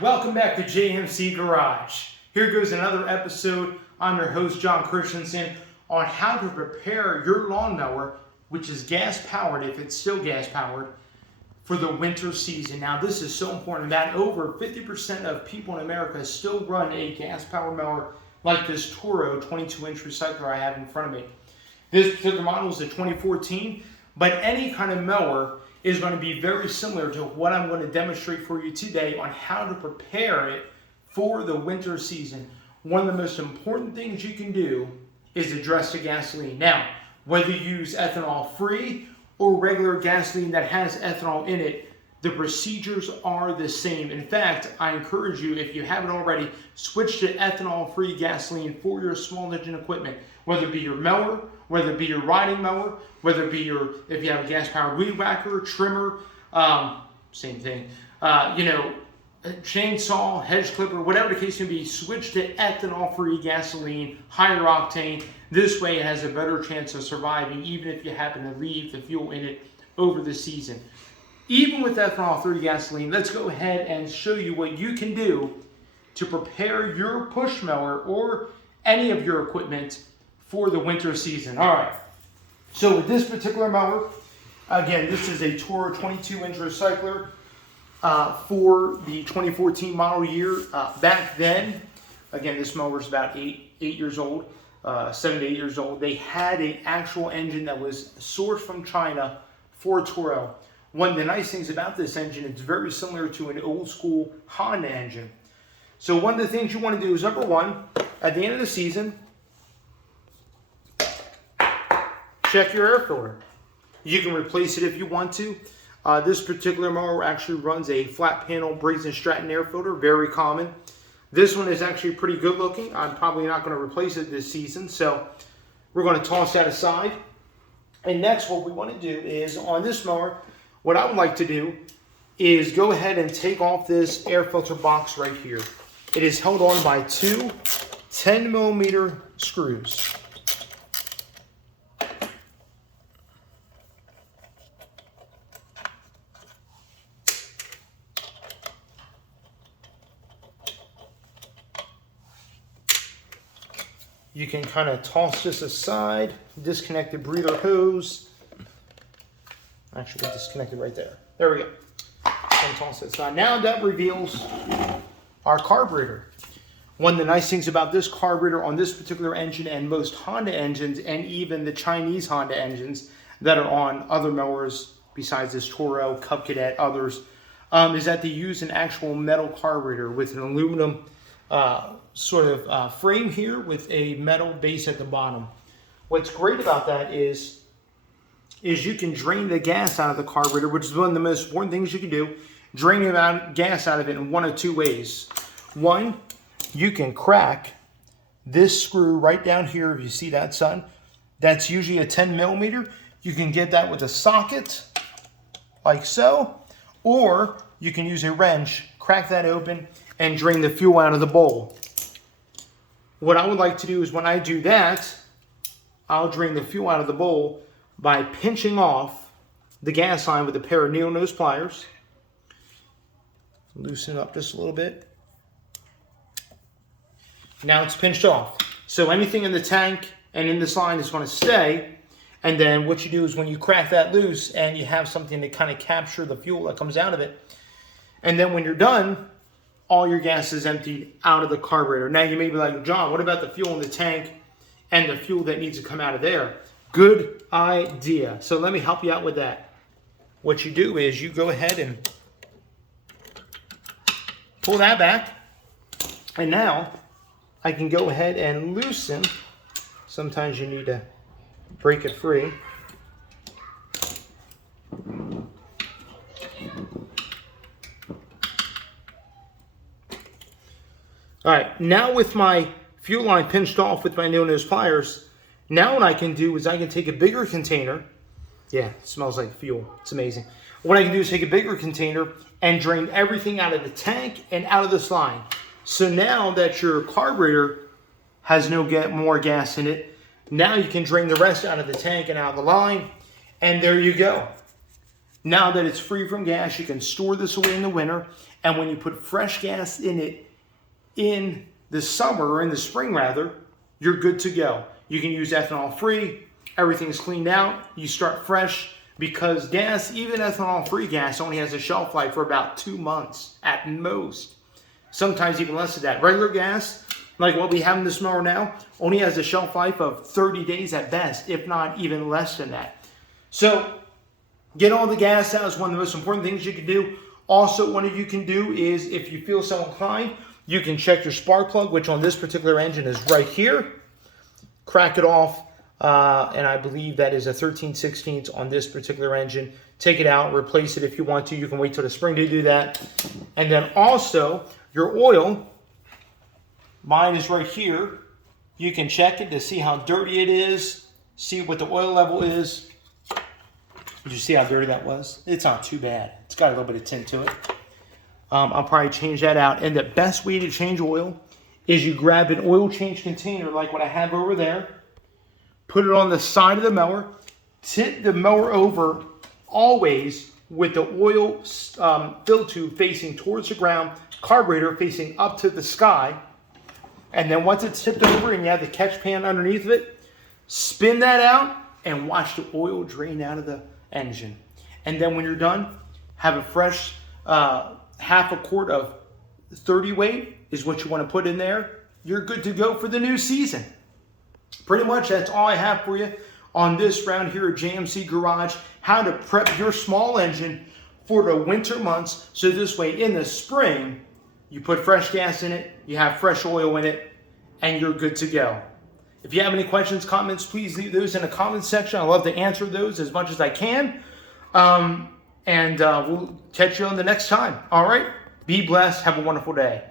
Welcome back to JMC Garage. Here goes another episode. I'm your host, John Christensen, on how to prepare your lawnmower, which is gas powered, if it's still gas powered, for the winter season. Now, this is so important that over 50% of people in America still run a gas powered mower like this Toro 22-inch recycler I have in front of me. This particular model is a 2014, but any kind of mower is going to be very similar to what I'm going to demonstrate for you today on how to prepare it for the winter season. One of the most important things you can do is address the gasoline. Now, whether you use ethanol-free or regular gasoline that has ethanol in it, the procedures are the same. In fact, I encourage you, if you haven't already, switch to ethanol-free gasoline for your small engine equipment, whether it be your mower, whether it be your riding mower, whether it be if you have a gas-powered weed whacker, trimmer, same thing, chainsaw, hedge clipper, whatever the case may be, switch to ethanol-free gasoline, higher octane. This way it has a better chance of surviving, even if you happen to leave the fuel in it over the season. Even with ethanol-free gasoline, let's go ahead and show you what you can do to prepare your push mower or any of your equipment for the winter season. All right, so with this particular mower, again, this is a Toro 22-inch recycler for the 2014 model year. Back then, again, this mower is about 7 to 8 years old. They had an actual engine that was sourced from China for Toro. One of the nice things about this engine, it's very similar to an old school Honda engine. So one of the things you want to do is, number one, at the end of the season, check your air filter. You can replace it if you want to. This particular mower actually runs a flat panel Briggs & Stratton air filter, very common. This one is actually pretty good looking. I'm probably not going to replace it this season, so we're going to toss that aside. And next, what we want to do is, on this mower, what I would like to do is go ahead and take off this air filter box right here. It is held on by two 10mm screws. You can kind of toss this aside, disconnect the breather hose. Actually, disconnected right there. There we go. And toss it aside. Now that reveals our carburetor. One of the nice things about this carburetor on this particular engine and most Honda engines and even the Chinese Honda engines that are on other mowers besides this Toro, Cub Cadet, others, is that they use an actual metal carburetor with an aluminum frame here with a metal base at the bottom. What's great about that is you can drain the gas out of the carburetor, which is one of the most important things you can do. Drain gas out of it in one of two ways. One, you can crack this screw right down here. If you see that, son, that's usually a 10mm. You can get that with a socket, like so, or you can use a wrench, crack that open, and drain the fuel out of the bowl. What I would like to do is, when I do that, I'll drain the fuel out of the bowl by pinching off the gas line with a pair of needle nose pliers. Loosen it up just a little bit. Now it's pinched off. So anything in the tank and in this line is going to stay. And then what you do is, when you crack that loose and you have something to kind of capture the fuel that comes out of it, and then when you're done, all your gas is emptied out of the carburetor. Now you may be like, John, what about the fuel in the tank and the fuel that needs to come out of there? Good idea. So let me help you out with that. What you do is you go ahead and pull that back. And now I can go ahead and loosen. Sometimes you need to break it free. All right, now with my fuel line pinched off with my needle nose pliers, now what I can do is I can take a bigger container. Yeah, it smells like fuel. It's amazing. What I can do is take a bigger container and drain everything out of the tank and out of this line. So now that your carburetor has more gas in it, now you can drain the rest out of the tank and out of the line, and there you go. Now that it's free from gas, you can store this away in the winter, And when you put fresh gas in it in the summer, or in the spring rather, you're good to go. You can use ethanol free. Everything's cleaned out. You start fresh, because gas, even ethanol free gas, only has a shelf life for about 2 months at most. Sometimes even less than that. Regular gas, like what we have in this mower now, only has a shelf life of 30 days at best, if not even less than that. So get all the gas out is one of the most important things you can do. Also, what you can do is, if you feel so inclined, you can check your spark plug, which on this particular engine is right here. Crack it off, and I believe that is a 13/16 on this particular engine. Take it out, replace it if you want to. You can wait till the spring to do that. And then also, your oil, mine is right here. You can check it to see how dirty it is, see what the oil level is. Did you see how dirty that was? It's not too bad. It's got a little bit of tint to it. I'll probably change that out. And the best way to change oil is you grab an oil change container like what I have over there, put it on the side of the mower, tip the mower over always with the oil fill tube facing towards the ground, carburetor facing up to the sky. And then once it's tipped over and you have the catch pan underneath of it, spin that out and watch the oil drain out of the engine. And then when you're done, have a fresh half a quart of 30 weight is what you want to put in there. You're good to go for the new season. Pretty much that's all I have for you on this round here at JMC Garage, how to prep your small engine for the winter months, so this way in the spring you put fresh gas in it, you have fresh oil in it, and you're good to go. If you have any questions, comments, please leave those in the comments section. I love to answer those as much as I can. We'll catch you on the next time. All right? Be blessed. Have a wonderful day.